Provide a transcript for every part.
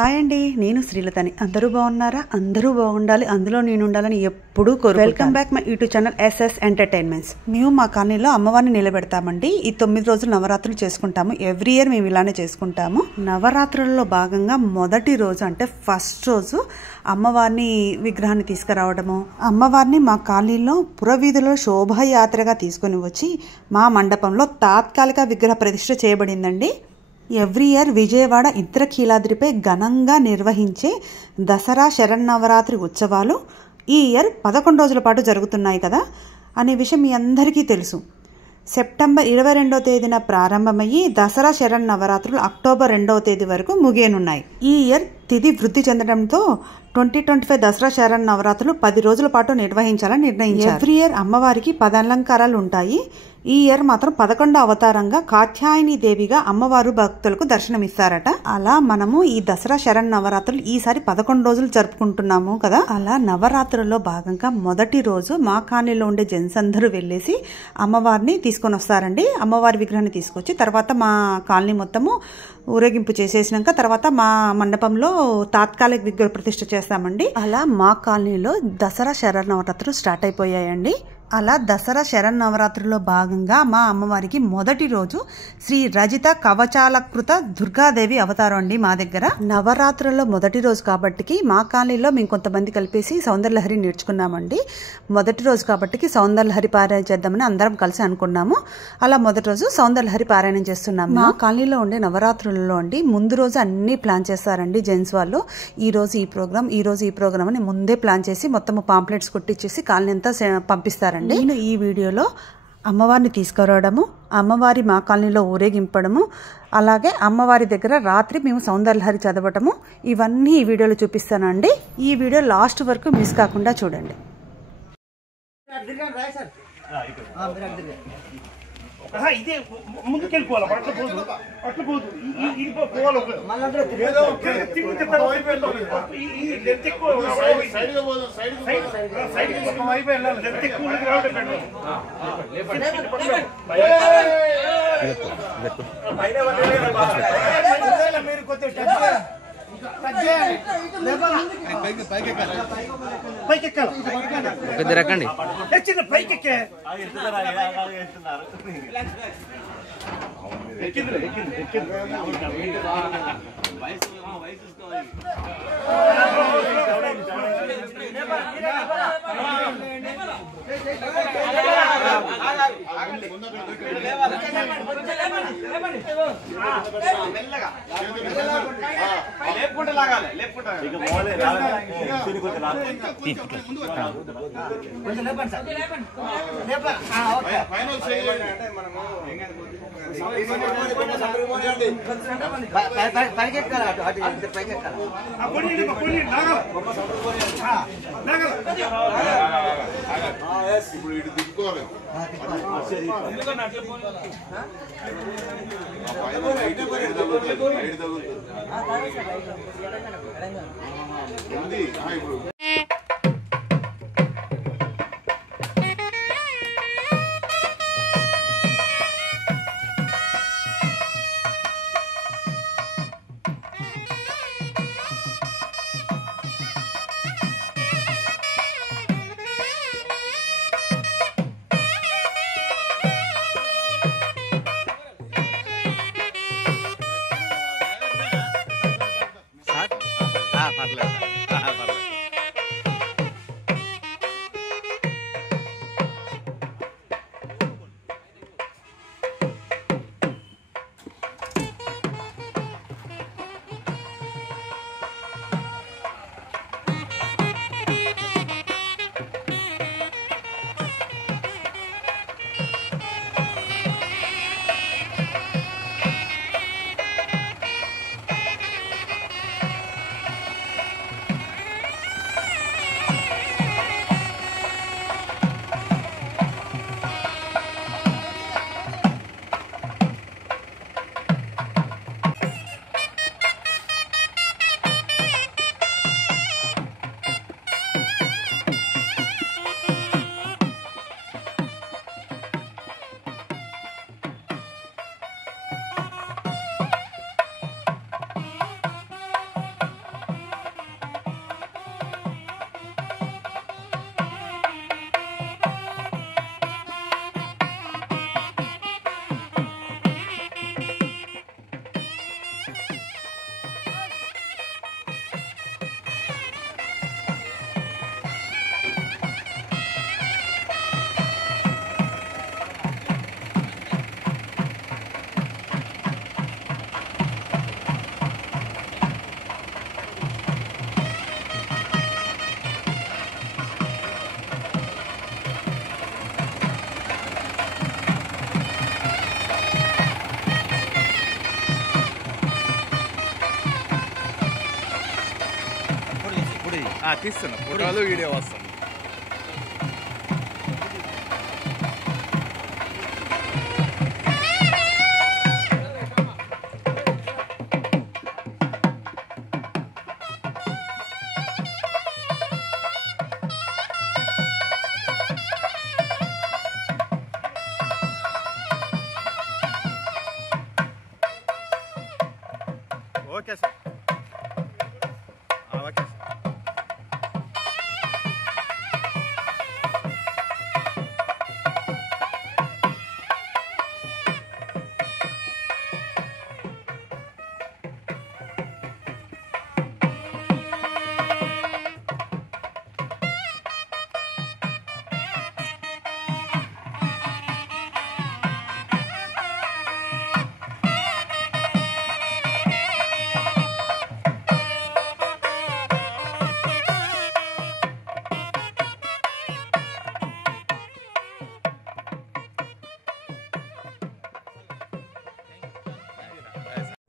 Hi అండి, నేను శ్రీలతని. అందరూ బాగున్నారా? అందరూ బాగుండాలి, అందులో నేను ఉండాలని ఎప్పుడూ కోరుకుంటాను. Welcome back my YouTube channel SS entertainments. మేము మా కాలనీలో అమ్మవారిని నిలబెడతామండి. ఈ 9 రోజులు నవరాత్రులు చేసుకుంటాము. ఎవ్రీ ఇయర్ మేము ఇలానే చేసుకుంటాము. నవరాత్రులలో భాగంగా మొదటి రోజు అంటే ఫస్ట్ రోజు అమ్మవారిని విగ్రహాన్ని తీసుకురావడము, అమ్మవారిని మా కాలనీలో పురవీధిలో శోభాయాత్రగా తీసుకొని వచ్చి మా మండపంలో తాత్కాలిక విగ్రహ ప్రతిష్ఠ చేయబడిందండి. ఎవ్రీ ఇయర్ విజయవాడ ఇంద్రకీలాద్రిపై ఘనంగా నిర్వహించే దసరా శరన్నవరాత్రి ఉత్సవాలు ఈ ఇయర్ 11 రోజుల పాటు జరుగుతున్నాయి కదా అనే విషయం మీ అందరికీ తెలుసు. సెప్టెంబర్ 22వ తేదీన ప్రారంభమయ్యి దసరా శరన్నవరాత్రులు అక్టోబర్ 2వ తేదీ వరకు ముగియనున్నాయి. ఈ ఇయర్ తిథి వృద్ధి చెందడంతో 2025 దసరా శరన్నవరాత్రులు 10 రోజుల పాటు నిర్వహించాలని నిర్ణయించారు. ఎవ్రీ ఇయర్ అమ్మవారికి 10 అలంకారాలు ఉంటాయి. ఈ ఇయర్ మాత్రం 11వ అవతారంగా కాత్యాయని దేవిగా అమ్మవారు భక్తులకు దర్శనమిస్తారట. అలా మనము ఈ దసరా శరన్నవరాత్రులు ఈసారి 11 రోజులు జరుపుకుంటున్నాము కదా. అలా నవరాత్రుల్లో భాగంగా మొదటి రోజు మా కాలనీలో ఉండే జెంట్స్ అందరూ వెళ్ళేసి అమ్మవారిని తీసుకొని వస్తారండి. అమ్మవారి విగ్రహాన్ని తీసుకొచ్చి తర్వాత మా కాలనీ మొత్తము ఊరేగింపు చేసేసినాక తర్వాత మా మండపంలో తాత్కాలిక విగ్రహ ప్రతిష్ఠ చేస్తామండి. అలా మా కాలనీలో దసరా శరన్నవరాత్రులు స్టార్ట్ అయిపోయాయండి. అలా దసరా శరన్నవరాత్రిలో భాగంగా మా అమ్మవారికి మొదటి రోజు శ్రీ రజిత కవచాలకృత దుర్గాదేవి అవతారం అండి మా దగ్గర. నవరాత్రుల్లో మొదటి రోజు కాబట్టి మా కాలనీలో మేము కొంతమంది కలిపేసి సౌందర్యలహరి నేర్చుకున్నామండి. మొదటి రోజు కాబట్టి సౌందర్యలహరి పారాయణ చేద్దామని అందరం కలిసి అనుకున్నాము. అలా మొదటి రోజు సౌందర్యలహరి పారాయణం చేస్తున్నాము. మా కాలనీలో ఉండే నవరాత్రులలో అండి ముందు రోజు అన్ని ప్లాన్ చేస్తారండి జెంట్స్ వాళ్ళు. ఈ రోజు ఈ ప్రోగ్రామ్ అని ముందే ప్లాన్ చేసి మొత్తం పాంప్లెట్స్ కొట్టించేసి కాలనీ అంతా పంపిస్తారండి. నేను ఈ వీడియోలో అమ్మవారిని తీసుకురావడము, అమ్మవారి మా కాలనీలో ఊరేగింపడము, అలాగే అమ్మవారి దగ్గర రాత్రి మేము సౌందర్యలహరి చదవటము ఇవన్నీ ఈ వీడియోలో చూపిస్తానండి. ఈ వీడియో లాస్ట్ వరకు మిస్ కాకుండా చూడండి. ఇదే ముందుకెళ్ళిపోవాలి, అట్లా పోదు మీరు పైకెక్కాలి పైకెక్కే లేపుకుంటే లాగాలి, లేపుకుంటా పైకెక్కాలి. ఇప్పుడు ఇటు దిక్కుకోవాలి. ఇప్పుడు తీస్తున్నా ఫోటోలు వీడియో వస్తాను. Okay sir, okay sir.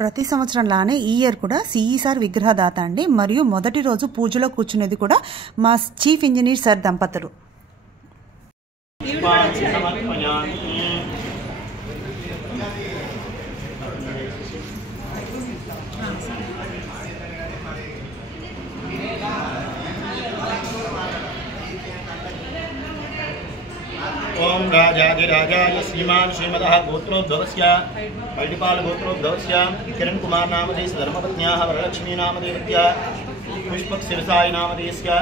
ప్రతి సంవత్సరం లానే ఈ ఇయర్ కూడా సిఈ సార్ విగ్రహదాత అండి. మరియు మొదటి రోజు పూజలో కూర్చునేది కూడా మా చీఫ్ ఇంజనీర్ సార్ దంపతులు. ओम राजाधिराजाय श्रीमान श्रीमदः गोत्रोद्भवस्य पैडिपाल गोत्रोद्भवस्य किरण कुमार नामधेयस्य धर्मपत्न्याः वरलक्ष्मी नामधेयस्य पुष्पक शिरसाई नामधेयस्य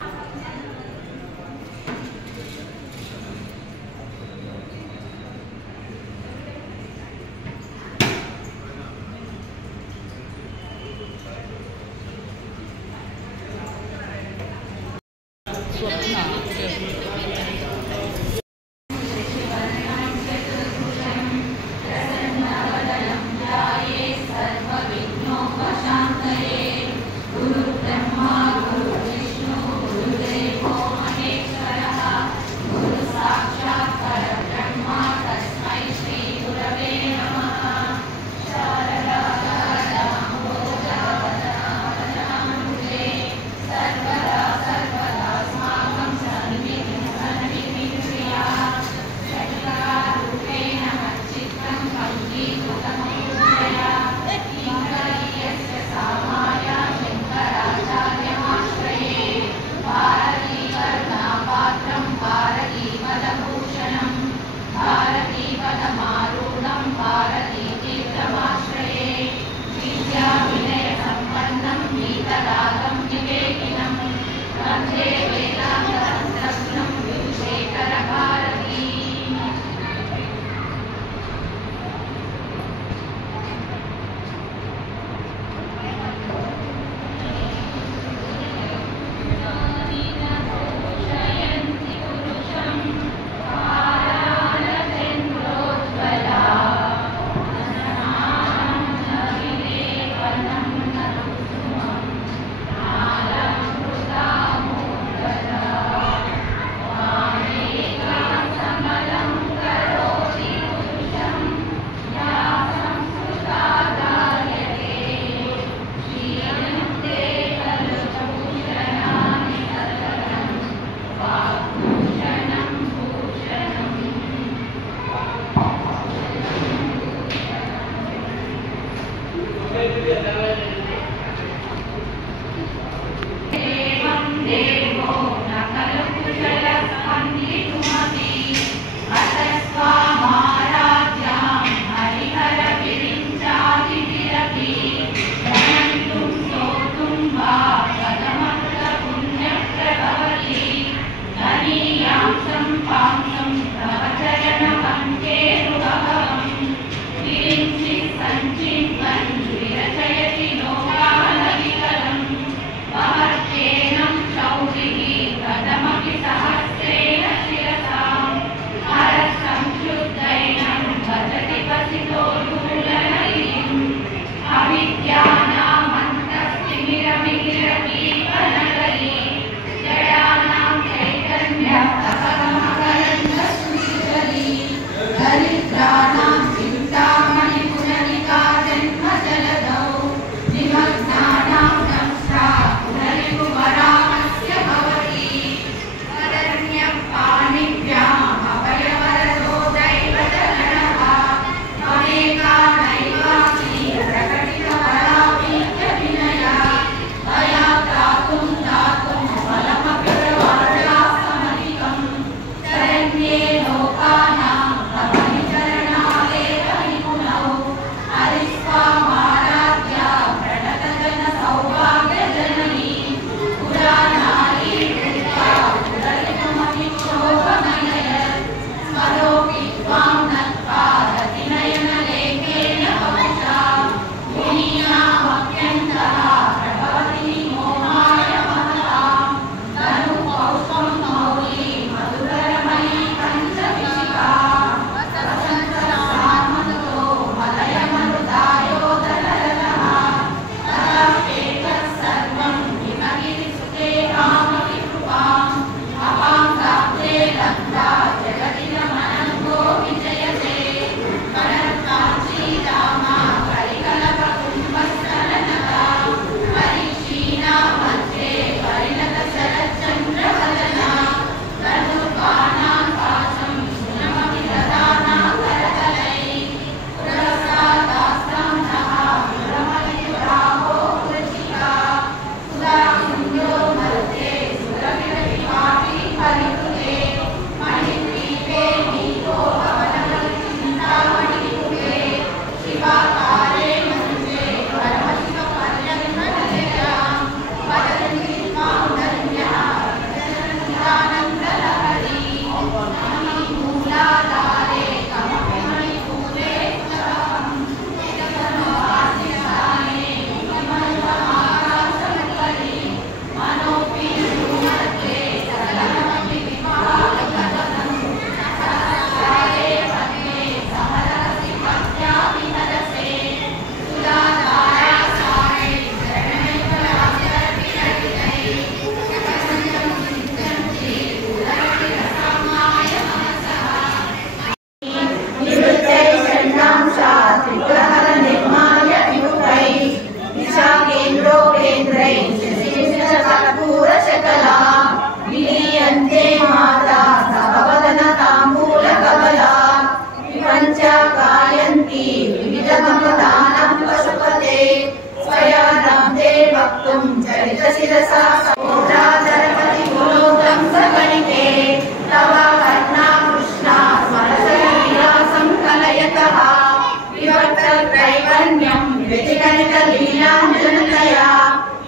संचित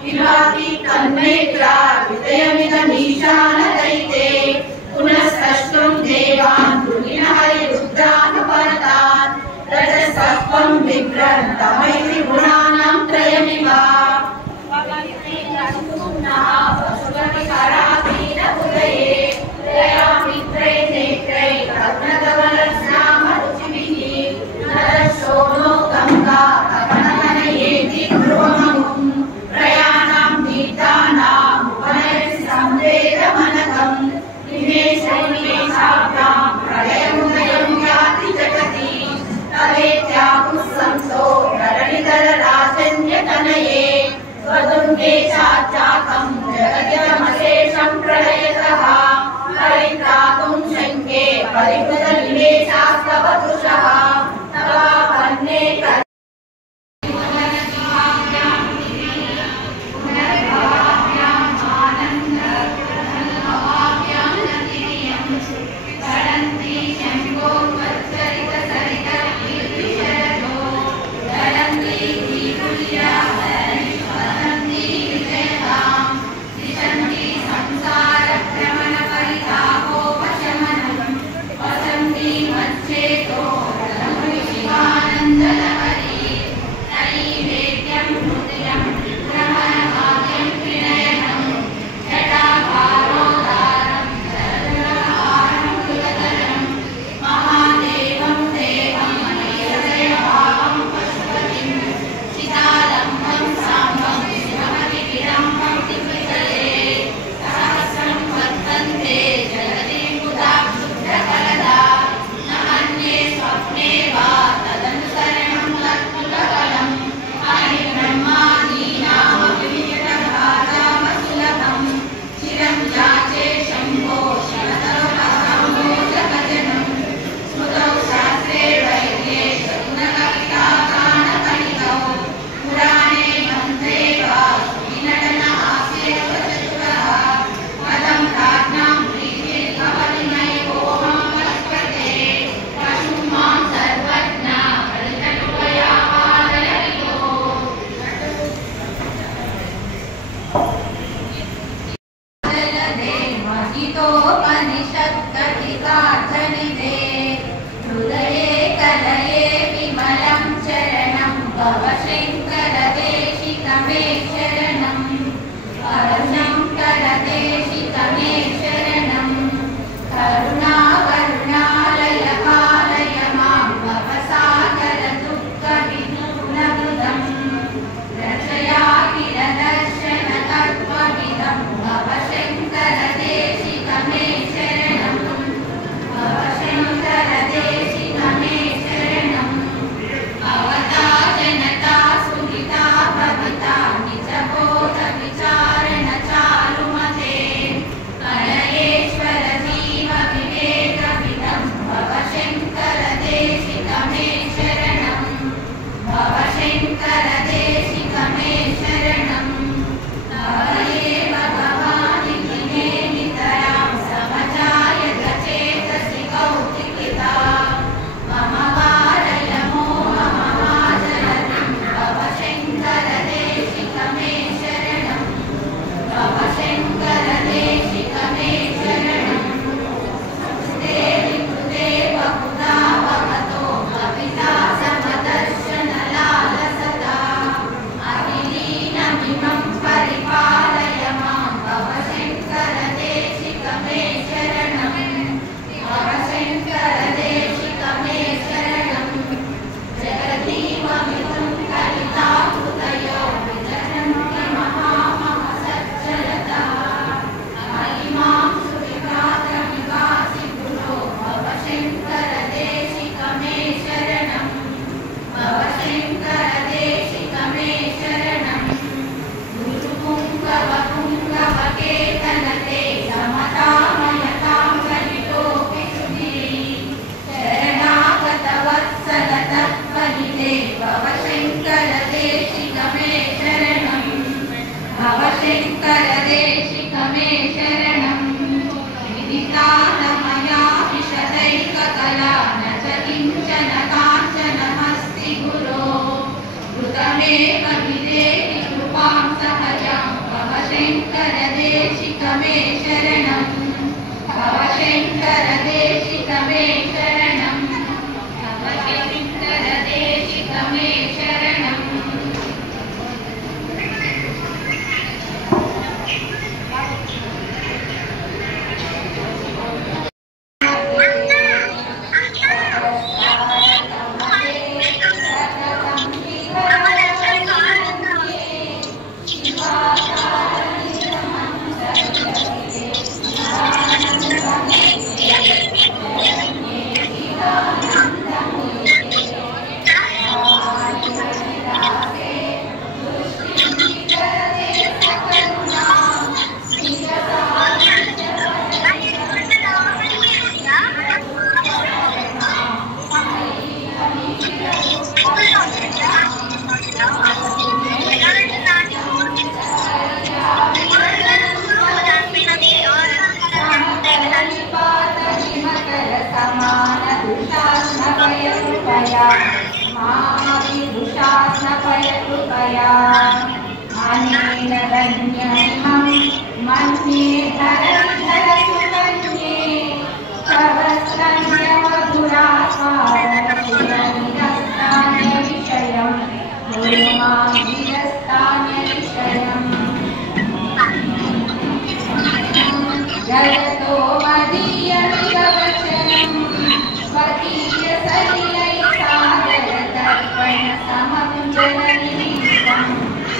विभाति तन्मेत्रा विदयमिदमीशानदैते पुनस्तष्टुं देवान् दुर्गिणः रुद्रानुपरतान् रजसत्वं विभ्रन्तमैति गुणानां त्रयमिव कृतमेव विदेहि कृपां सहजा कृपया अनेन धन्यमिमं मन्ये धरधरसुकन्ये तव स्तन्यमधुरास्वादनपुरनिरस्तान्यविषयं गुरुमाभिरस्तान्यविषयम् जगतो मदीयमिदवचनं स्वकीयसलिलैसादरदर्पणसमं जननिमित्तं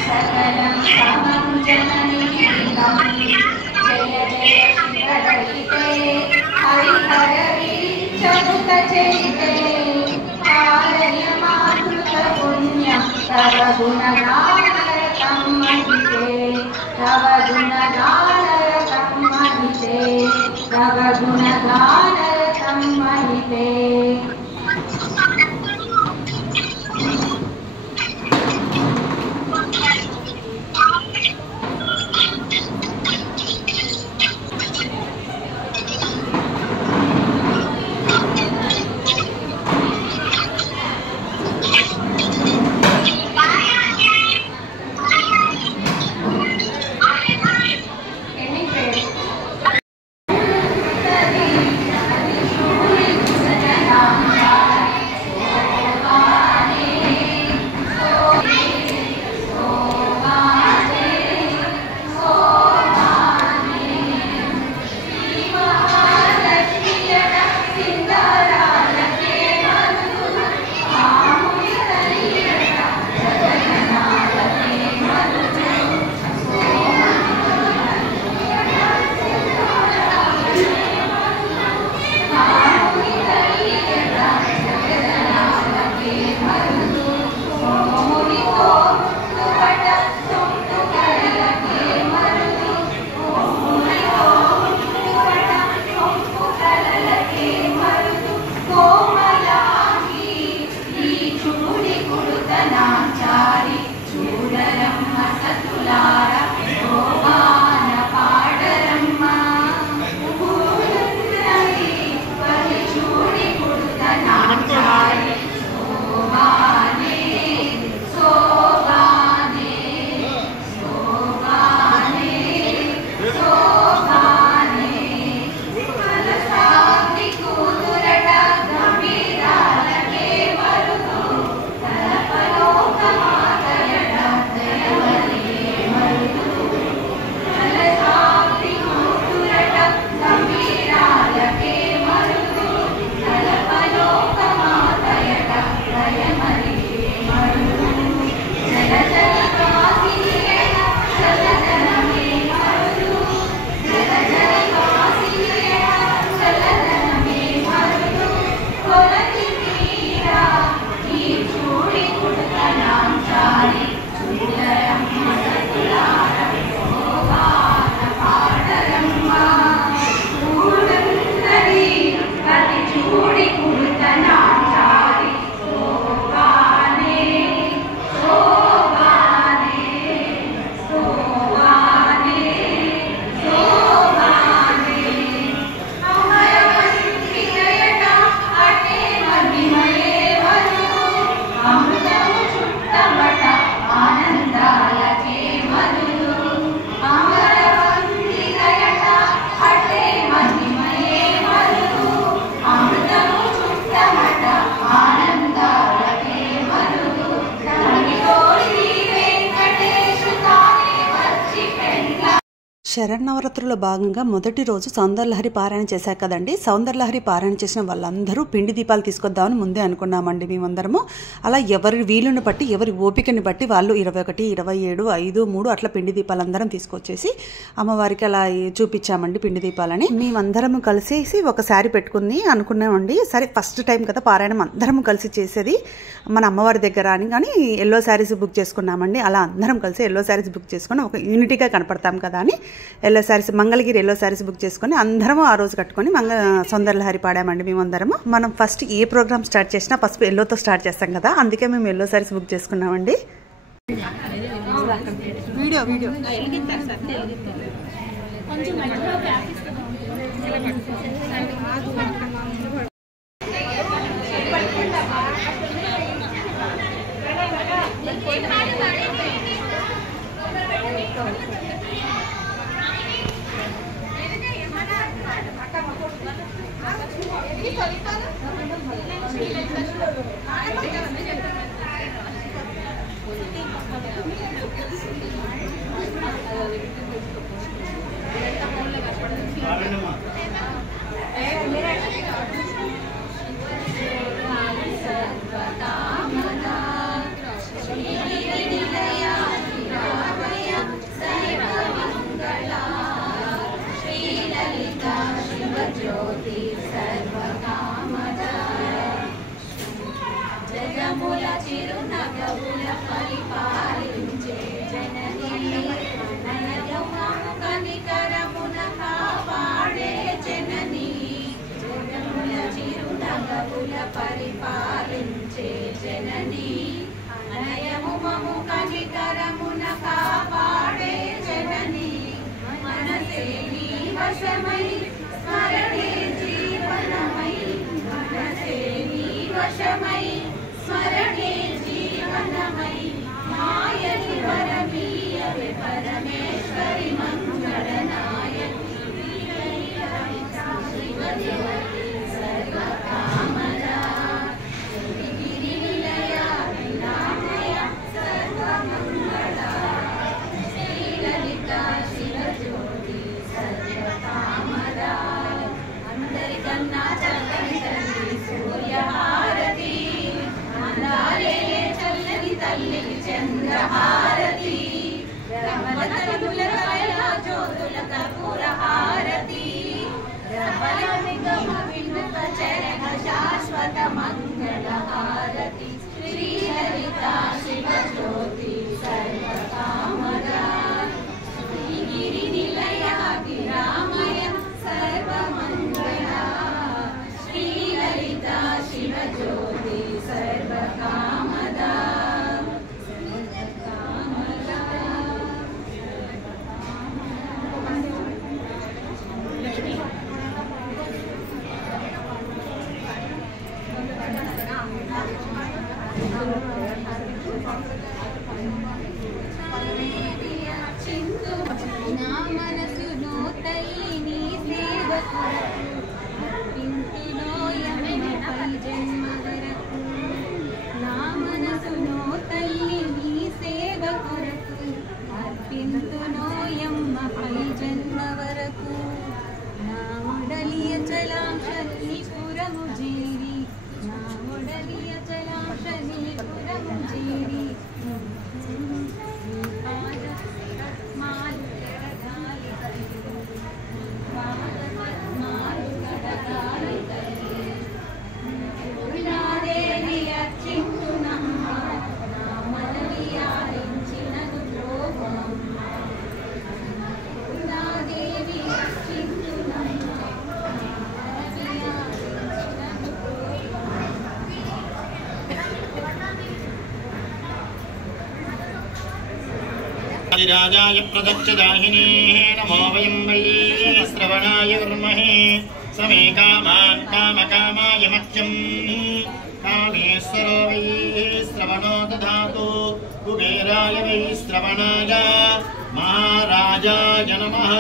सकलं समं जननिमित्तं जय जय शिवरहिते हरिहरविरिञ्चनुतचरिते पालय मातृपुण्यं तव गुणगानरतं महिते तव गुणगानरतं महिते तव गुणगानरतं महिते శరన్నవరాత్రుల భాగంగా మొదటి రోజు సౌందర్యలహరి పారాయణ చేశారు కదండి. సౌందర్యలహరి పారాయణ చేసిన వాళ్ళందరూ పిండి దీపాలు తీసుకొద్దామని ముందే అనుకున్నామండి మేమందరము. అలా ఎవరి వీలుని బట్టి ఎవరి ఓపికని బట్టి వాళ్ళు 21, 27, 5, 3 అట్లా పిండి దీపాలు అందరం తీసుకొచ్చేసి అమ్మవారికి అలా చూపించామండి పిండి దీపాలని. మేమందరం కలిసేసి ఒక శారీ పెట్టుకుని అనుకున్నామండి. సరే ఫస్ట్ టైం కదా పారాయణం అందరం కలిసి చేసేది మన అమ్మవారి దగ్గర అని, కానీ ఎల్లో శారీస్ బుక్ చేసుకున్నామండి. అలా అందరం కలిసి ఎల్లో శారీస్ బుక్ చేసుకుని ఒక యూనిటీగా కనపడతాం కదా అని yellow saris, Mangalagiri yellow saris book చేసుకుని అందరము ఆ రోజు కట్టుకొని సౌందర్యలహరి పాడామండి మేమందరము. మనం ఫస్ట్ ఏ ప్రోగ్రామ్ స్టార్ట్ చేసినా పసుపు ఎల్లోతో స్టార్ట్ చేస్తాం కదా, అందుకే మేము ఎల్లో శారీస్ బుక్ చేసుకున్నామండి. వీడియో కొంచెం జగముల చిరునగవుల పరిపాలించే జననీ నయనముఖ కనికరమున కాపాడే జననీ జగముల చిరునగవుల పరిపాలించే జననీ నయనముఖ కనికరమున కాపాడే జననీ మనసే నీ వశమై స్మరణే జీవనమై మనసే నీ వశమై స్మరణే జీవనమై మాయని వరమీయవే పరమేశ్వరి మంగళనాయకి శివజ్యోతి సర్వకామదా గిరినిలయ వినామయ సర్వమంగళా శ్రీలలిత శివజ్యోతి సర్వకామదా అందరికన్నా చల్లని తల్లి సూర్యహారతి అందాలే చల్లని తల్లికి చంద్రహారతి రమల తలుల కళ జ్యోతుల కర్పూర హారతి రమల నిగమ వినుత చరణ శాశ్వత మంగళ హారతి శ్రీలలిత శివజ్యోతి సర్వకామదా శ్రీగిరి నిలయ గిరామయ సర్వమంగళా శ్రీలలిత శివజ్యోతి సర్వకామదా నా మనసును తల్లి నీ సేవకు పింతులోయమపై జన్మ వరకు నా మనసును తల్లి నీ సేవ కొరకు అర్పింతునోయమ్మపై జన్మ వరకు నా ఒడలియ చలాంశని పురము చేరి నా ఒడలియ చలాంశని పురము చేరి राजाय प्रदक्षदाहिने नमो वयं वै श्रवणाय कुर्महे समे कामान् कामकामाय मह्यं कामेश्वरो वै श्रवणो दधातु कुबेराय वै श्रवणाय महाराजाय नमः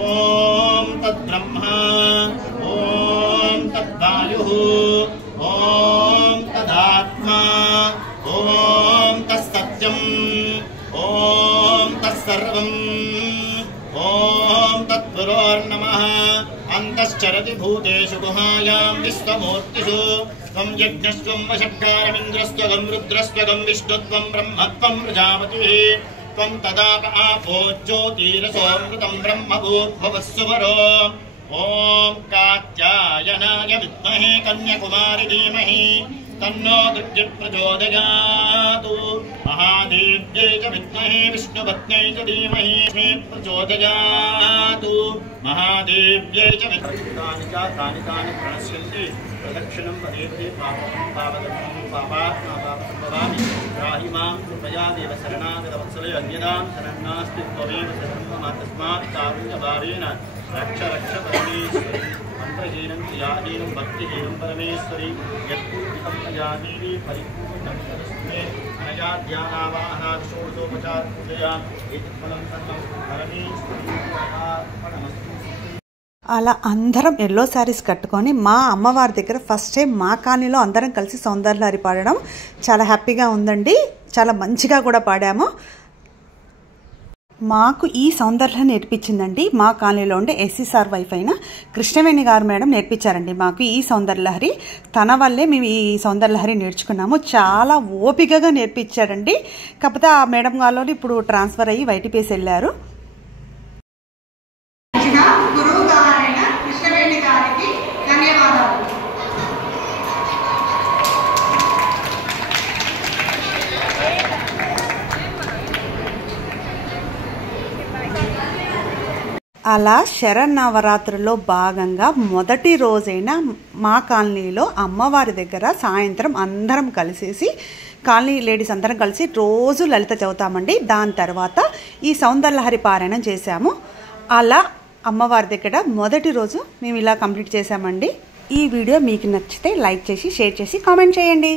ॐ तद्ब्रह्मा ॐ तद्वायुः ॐ तदात्मा ॐ तत्सत्यम् ॐ तत्सर्वम् ॐ तत्पुरोर्नमः अन्तश्चरति भूतेषु गुहायां विश्वमूर्तिषु त्वं यज्ञस्त्वं वषट्कारमिन्द्रस्त्वं रुद्रस्त्वं विष्णुत्वं ब्रह्मत्वं प्रजापतिः त्वं तदाप आपो ज्योतिरसोऽमृतं ब्रह्मभूद्भवस्सुवरो ॐ कात्यायनाय विद्महे कन्याकुमारी धीमहि तन्नो दुर्गे प्रचोदयातु महादेव्यै च विद्महे विष्णुपत्न्यै च धीमहि प्रचोदयातु महादेव्यै च तानि प्रणश्यन्ति प्रदक्षिणं वदेते पावनं पापात्मा पापसम्भवामि राहि मां कृपया देव शरणागतवत्सले अन्यदां शरण्नास्ति त्वमेव शरणं तस्मात् कारुण्यभावेन रक्ष रक्ष परमेश्वरी मंत्रहीनं क्रियाहीनं भक्तिहीनं परमेश्वरी यत्पूर्णं मया देवी परिपूर्णं तदस्मे అలా అందరం ఎల్లో శారీస్ కట్టుకొని మా అమ్మవారి దగ్గర ఫస్ట్ టైం మా కాలనీలో అందరం కలిసి సౌందర్యలహరి పాడడం చాలా హ్యాపీగా ఉందండి. చాలా మంచిగా కూడా పాడాము. మాకు ఈ సౌందర్యలహరి నేర్పించిందండి మా కాలనీలో ఉండే ఎస్సీసార్ వైఫ్ అయిన కృష్ణవేణి గారు మేడం నేర్పించారండి మాకు ఈ సౌందర్యలహరి. తన వల్లే మేము ఈ సౌందర్యలహరి నేర్చుకున్నాము. చాలా ఓపికగా నేర్పించారండి. కాకపోతే ఆ మేడం గారు ఇప్పుడు ట్రాన్స్ఫర్ అయ్యి వైటీపీఎస్ వెళ్ళారు. గురువు గారైన కృష్ణవేణి గారికి ధన్యవాదాలు. అలా శరన్నవరాత్రుల్లో భాగంగా మొదటి రోజైన మా కాలనీలో అమ్మవారి దగ్గర సాయంత్రం అందరం కలిసేసి కాలనీ లేడీస్ అందరం కలిసి రోజు లలిత చదువుతామండి. దాని తర్వాత ఈ సౌందర్యలహరి పారాయణం చేశాము. అలా అమ్మవారి దగ్గర మొదటి రోజు మేము ఇలా కంప్లీట్ చేశామండి. ఈ వీడియో మీకు నచ్చితే లైక్ చేసి షేర్ చేసి కామెంట్ చేయండి.